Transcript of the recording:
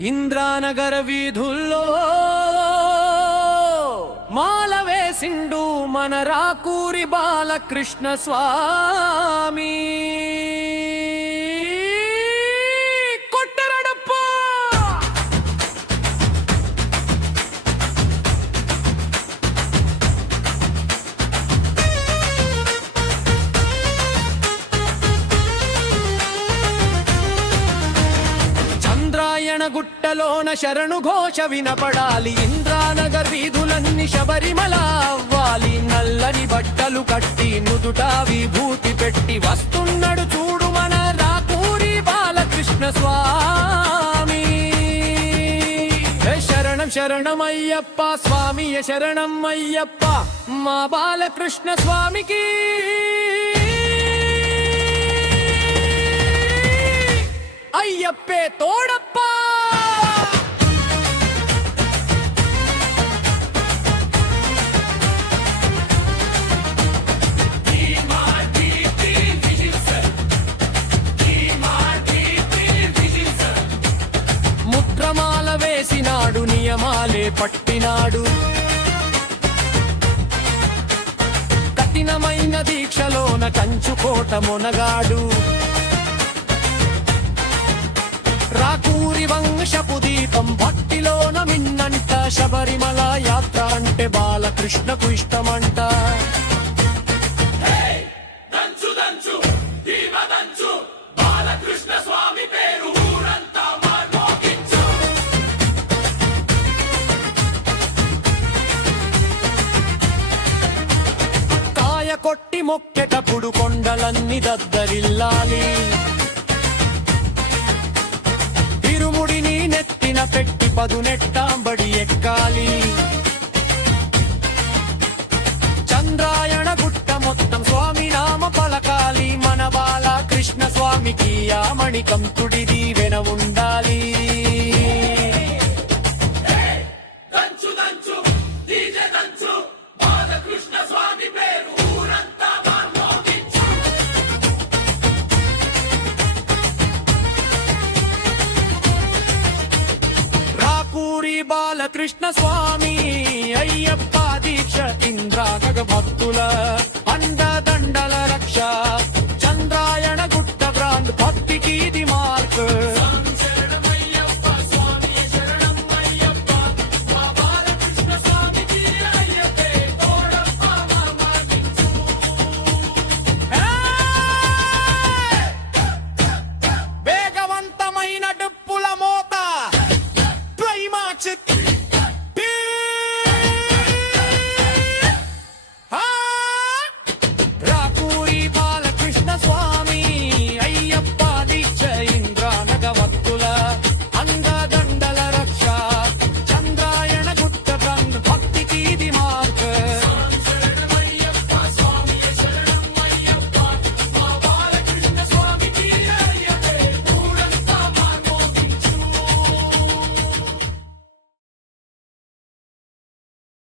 ఇంద్రానగర వీధుల్లో మాలవేసిండు మన రాకూరి బాలకృష్ణ స్వామి. గుట్టలోన శరణు ఘోష వినపడాలి. ఇంద్రానగర్ వీధులన్నీ శబరిమల అవ్వాలి. నల్లని బట్టలు కట్టి నుదుట విభూతి పెట్టి వస్తున్నాడు చూడు మన రాకూరి బాలకృష్ణ స్వామి. శరణం శరణమయ్యప్ప స్వామి, శరణం అయ్యప్ప మా బాలకృష్ణ స్వామికి. అయ్యప్పే తోడప్ప. ముద్రమాల వేసినాడు, నియమాలే పట్టినాడు. కఠినమైన దీక్షలోన కంచుకోట మొనగాడు. రాకూరి వంశపు దీపం భక్తిలోన మిన్నంట. శబరిమల యాత్ర అంటే బాలకృష్ణకు ఇష్టమంట. బాలకృష్ణ స్వామి పేరు ఊరంతా మార్మోగించు. కాయ కొట్టి మొక్కెటప్పుడు కొండలన్నీ దద్దరిల్లాలి. తిరుముడిని నెత్తిన పెట్టి పదునెట్టాంబడి ఎక్కాలి. చంద్రాయణ గుట్ట మొత్తం స్వామి నామ పలకాలి. మన బాలకృష్ణ స్వామికి ఆ మణికంఠుడి దీవెన ఉండాలి. బాలకృష్ణ స్వామి అయ్యప్ప దీక్ష ఇంద్రానగ